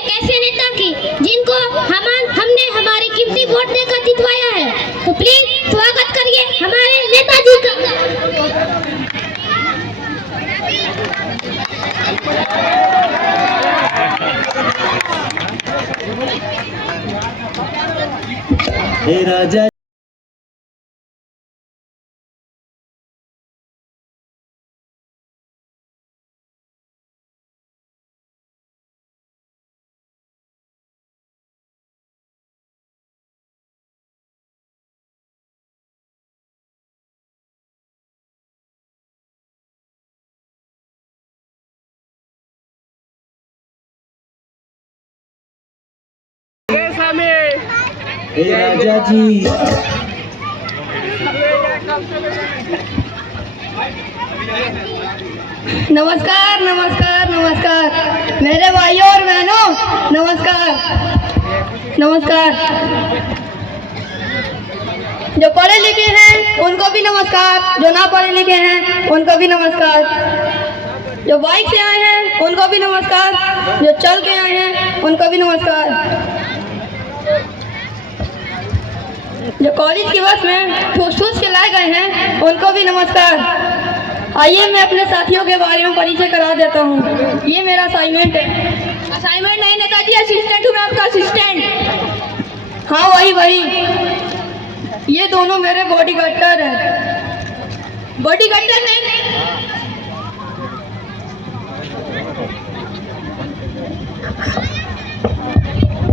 एक ऐसे नेता की जिनको हमने हमारी कीमती वोट देकर जितवाया है। तो प्लीज स्वागत करिए हमारे नेताजी का। हे राजा हे राजा जी। नमस्कार नमस्कार नमस्कार मेरे भाइयों और बहनों, नमस्कार नमस्कार। जो पढ़े लिखे हैं उनको भी नमस्कार, जो ना पढ़े लिखे हैं उनको भी नमस्कार। जो बाइक से आए हैं उनको भी नमस्कार, जो चल के आए हैं उनको भी नमस्कार। जो कॉलेज की बस में ठूस के लाए गए हैं उनको भी नमस्कार। आइए मैं अपने साथियों के बारे में परिचय करा देता हूँ। ये मेरा असाइनमेंट है। असाइनमेंट नहीं नेताजी, असिस्टेंट हूँ मैं आपका असिस्टेंट। हाँ वही। ये दोनों मेरे बॉडीगार्डर हैं। बॉडीगार्डर नहीं,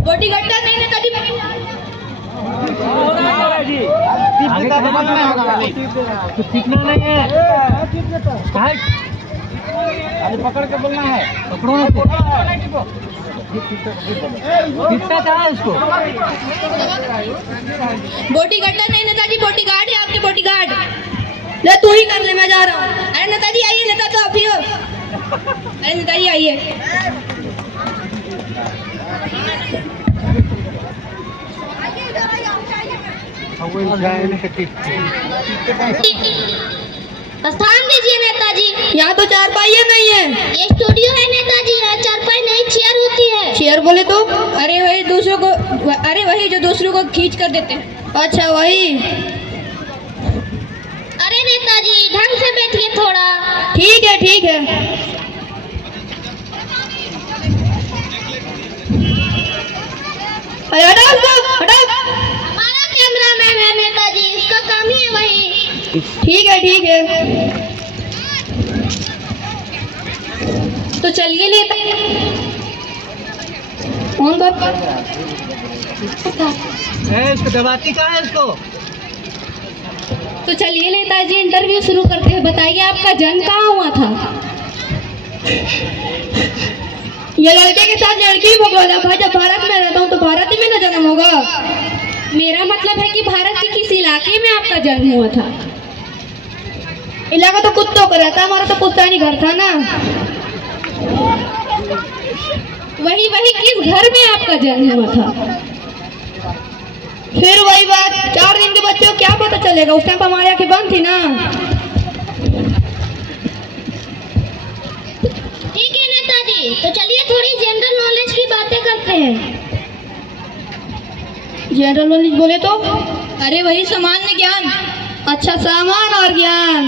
बॉडीगार्डर नहीं नेताजी, आगे का समझ में होगा, कुछ सीखना नहीं है। अरे पकड़ के बोलना है, पकड़ो ना कितना चाहे उसको। बॉडीगार्डर नहीं नेताजी, बॉडीगार्ड है आपके बॉडीगार्ड। ले तू ही कर ले, मैं जा रहा हूँ। अरे नेताजी आइए, नेता तो आप ही हो। अरे नेताजी आइए। स्थान दीजिए नेताजी। यहाँ तो चारपाइयाँ नहीं है। ये स्टूडियो है नेताजी, यहाँ चारपाई नहीं चेयर होती है। चेयर बोले तो? अरे वही जो दूसरों को खींच कर देते हैं। अच्छा वही। अरे नेताजी ढंग से बैठिए थोड़ा। ठीक है अरे हटाओ उसको, हटाओ। हमारा कैमरामैन है नेताजी, इसका काम ही है वही। ठीक है तो चलिए नेता फोन कर। इसको दबाती कहाँ है इसको? तो चलिए नेताजी इंटरव्यू शुरू करते हैं। बताइए आपका जन्म कहाँ हुआ था? ये लड़के के साथ लड़की भी भगवान है। भाई जब भारत में रहता हूँ तो भारत ही में ना जन्म होगा। मेरा मतलब है कि भारत के किस इलाके में आपका जन्म हुआ था? इलाका तो कुत्तों का रहता है, हमारा तो पुश्तैनी घर था ना। वही किस घर में आपका जन्म हुआ था? फिर वही बात, 4 दिन के बच्चे को क्या पता चलेगा? उस टाइम पर हमारी आंखें बंद थी ना। ठीक है नेताजी, तो चलिए थोड़ी जनरल नॉलेज की बातें करते हैं। जनरल नॉलेज बोले तो? अरे वही सामान्य ज्ञान। अच्छा, सामान और ज्ञान।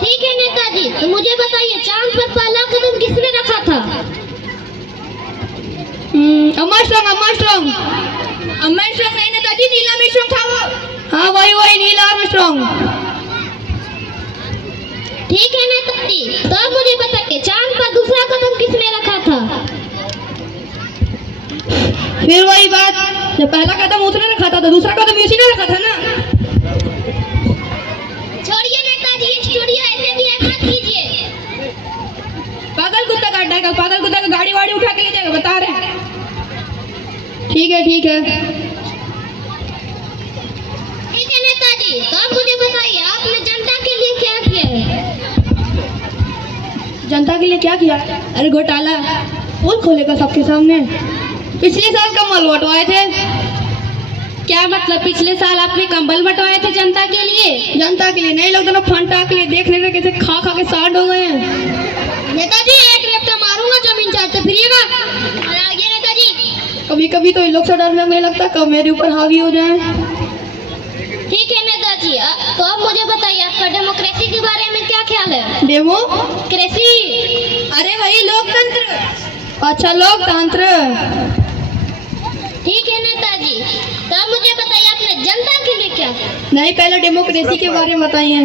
ठीक है नेताजी, तो मुझे बताइए चांद पर पहला कदम किसने रखा था? आर्मस्ट्रांग नहीं नेताजी, नील आर्मस्ट्रांग था वो। हाँ वही नील आर्मस्ट्रांग। ठीक है नेताजी, तो अब मुझे बताइए चांद पर दूसरा कदम किसने रखा था? फिर वही बात, जब पहला कदम उसने रखा था तो दूसरा कदम उसी ने रखा था ना। छोड़िए नेताजी, स्टूडियो ऐसे भी मत कीजिए। पागल कुत्ता काटेगा, पागल कुत्ता का गाड़ी वाड़ी उठा के ले जाएगा, बता रहे हैं। ठीक है नेताजी, तो अब मुझे बताइए आपने जनता के लिए क्या किया है? जनता के लिए क्या किया? अरे घोटाला पोल खोलेगा सबके सामने। पिछले साल कंबल बंटवाए थे। क्या मतलब? पिछले साल आपने कंबल बंटवाए थे जनता के लिए? जनता के लिए नहीं, लोग दोनों फंटा के लिए। देख लेना कैसे खा के सांड हो गए हैं। नेताजी एक फिरिएगा। आगे नेताजी। कभी कभी तो इन लोग से डर लगने लगता कब मेरे ऊपर हावी हो जाए। ठीक है नेताजी, तो अब मुझे बताइए आपका डेमोक्रेसी के बारे में क्या ख्याल है? डेमोक्रेसी? अरे वही लोकतंत्र। अच्छा, लोकतंत्र। ठीक है नेताजी, तो अब मुझे बताइए आपने जनता के लिए क्या किया? नहीं, पहले डेमोक्रेसी के बारे में बताइए।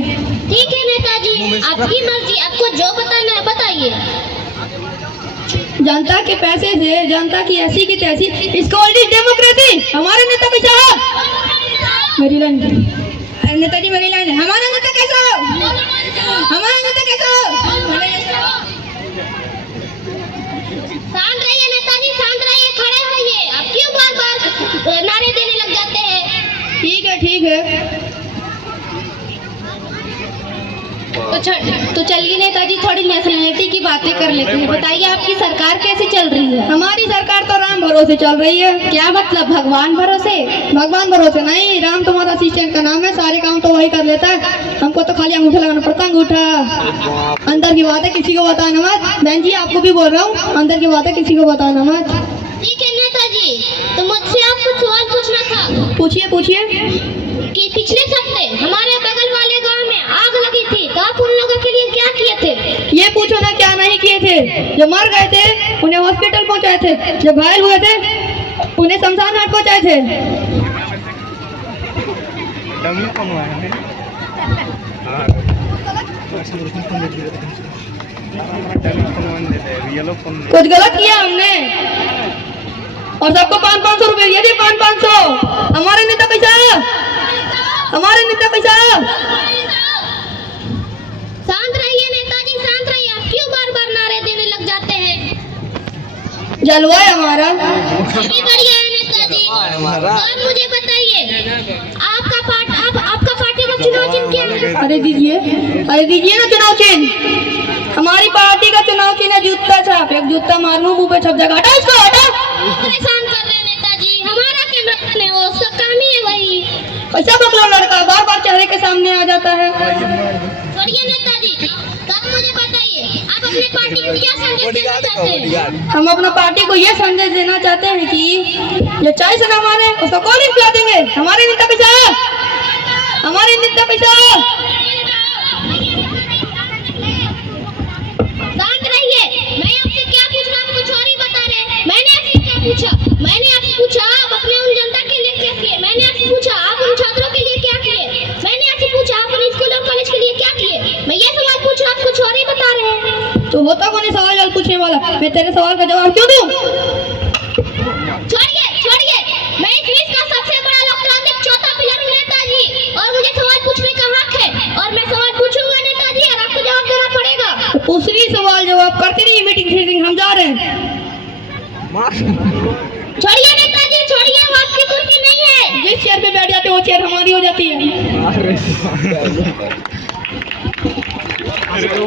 ठीक है नेताजी, आपकी मर्जी, आपको जो बताना है बताइए। जनता के पैसे से जनता की ऐसी की तैसी, इसको डेमोक्रेसी। हमारा नेता कैसा है? मेरी लाइन नेताजी, मेरी लाइन है। हमारा नेता कैसा हो? हमारा नेता कैसा हो? शांत रहिए नेताजी, शांत रहिए, खड़े होइए। आप क्यों बार बार नारे देने लग जाते हैं? ठीक है, ठीक है। तो चलिए नेताजी, थोड़ी नेशनलिटी की बातें कर लेते हैं। बताइए आपकी सरकार कैसे चल रही है? हमारी सरकार तो राम भरोसे चल रही है। क्या मतलब, भगवान भरोसे? भगवान भरोसे नहीं, राम तुम्हारा असिस्टेंट का नाम है, सारे काम तो वही कर लेता है। हमको तो खाली अंगूठा लगाना पड़ता है। अंगूठा अंदर की बात है, किसी को बताना मत। बहन जी, आपको भी बोल रहा हूँ, अंदर की बात है, किसी को बताना मत। ठीक है नेताजी, तो मुझसे आपको सवाल पूछना था। पूछिए, पूछिए। कि पिछले हफ्ते हमारे बगल वाले गांव में आग लगी थी, तो आप उन लोगों के लिए क्या किए थे? ये पूछो ना, क्या नहीं किए थे। जो मर गए थे उन्हें हॉस्पिटल पहुंचाए थे, जो घायल हुए थे उन्हें शमशान घाट पहुंचाए थे। कुछ गलत किया हमने और सबको 500-500 रुपए दिए थे। 500-500। हमारे नेता कैसा है? हमारे नेता कैसा है? शांत रहिए नेताजी, शांत रहिए। आप क्यों बार बार नारे देने लग जाते हैं? जलवा है हमारा। अभी बढ़िया है नेताजी। तो आप मुझे बताइए, आपका पार्टी का चुनाव चिन्ह क्या है? अरे दीजिए ना चुनाव चिन्ह। हमारी पार्टी का चुनाव चिन्ह है जूता छाप। एक जूता मारूं मुंह पे छप जाएगा। हटा इसको, हटा। परेशान कर रहे हैं नेताजी, हमारा कैमरा है, वो उसका काम ही है वही। ऐसा बकला लड़का बार बार चेहरे के सामने आ जाता है। छोड़िए नेताजी, तो आप मुझे बताइए, आप अपने पार्टी को क्या संदेश देना चाहते हैं? हम अपना पार्टी को ये संदेश देना चाहते हैं कि जो चाय से ना माने उसको कोल्ड ड्रिंक पिला देंगे। हमारे नेता कैसा है? हमारे नेता कैसा है? शांत रहिए। मैं आपसे क्या पूछना, आप कुछ और ही बता रहे हैं। मैंने आपसे क्या पूछा? मैंने आपसे पूछा आप अपने उन जनता के लिए क्या किए। मैंने आपसे पूछा आप उन छात्रों के लिए क्या किए। मैंने आपसे पूछा आप उन स्कूल और कॉलेज के लिए क्या किए। मैं ये सवाल पूछ रहा, आप कुछ और ही बता रहे हैं। तो होता कौन है सवाल पूछने वाला? मैं तेरे सवाल का जवाब क्यों दूं? छोड़िए, छोड़िए। मैं इस देश का सबसे बड़ा लोकतांत्रिक चौथा पिलर हूं नेताजी, और मुझे सवाल पूछने का हक है, और मैं सवाल पूछूंगा नेताजी, और आपको जवाब देना पड़ेगा। तो पूछ रही, सवाल जवाब करती रही। मीटिंग हम जा रहे हैं। छोड़िए नेताजी, छोड़िए, वो आपकी कुर्सी नहीं है। जिस चेयर पे बैठ जाते वो चेयर हमारी हो जाती है। तो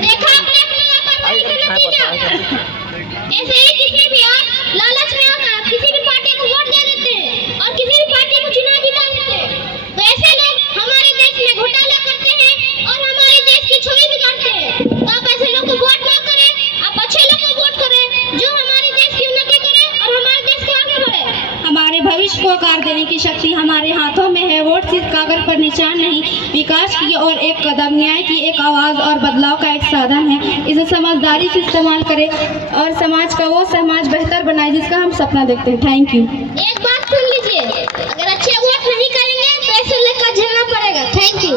देखा आपने अपने लापरवाही का नतीजा। ऐसे ही किसी भी आप लालच में आकर आप किसी भी पार्टी को वोट दे देते हैं और किसी भी पार्टी को चुनाव जिता देते हैं। तो ऐसे लोग हमारे देश में घोटाला करते हैं और हमारे देश की छवि बिगाड़ते हैं। तो आप ऐसे लोग को वोट ना करें, आप अच्छे लोग को वोट करें जो हमारे देश की उन्नति करे और हमारे देश के आगे बढ़े। हमारे भविष्य को आकार देने की शक्ति हमारे हाथों में है। वोट सिर्फ कागज पर निशान नहीं, विकास की ओर एक कदम, न्याय की एक आवाज और बदलाव का एक साधन है। इसे समझदारी से इस्तेमाल करें और समाज का वो समाज बेहतर बनाए जिसका हम सपना देखते हैं। Thank you. एक बात सुन लीजिए, अगर अच्छे वोट नहीं करेंगे तो ऐसे लेकर झेलना पड़ेगा। Thank you.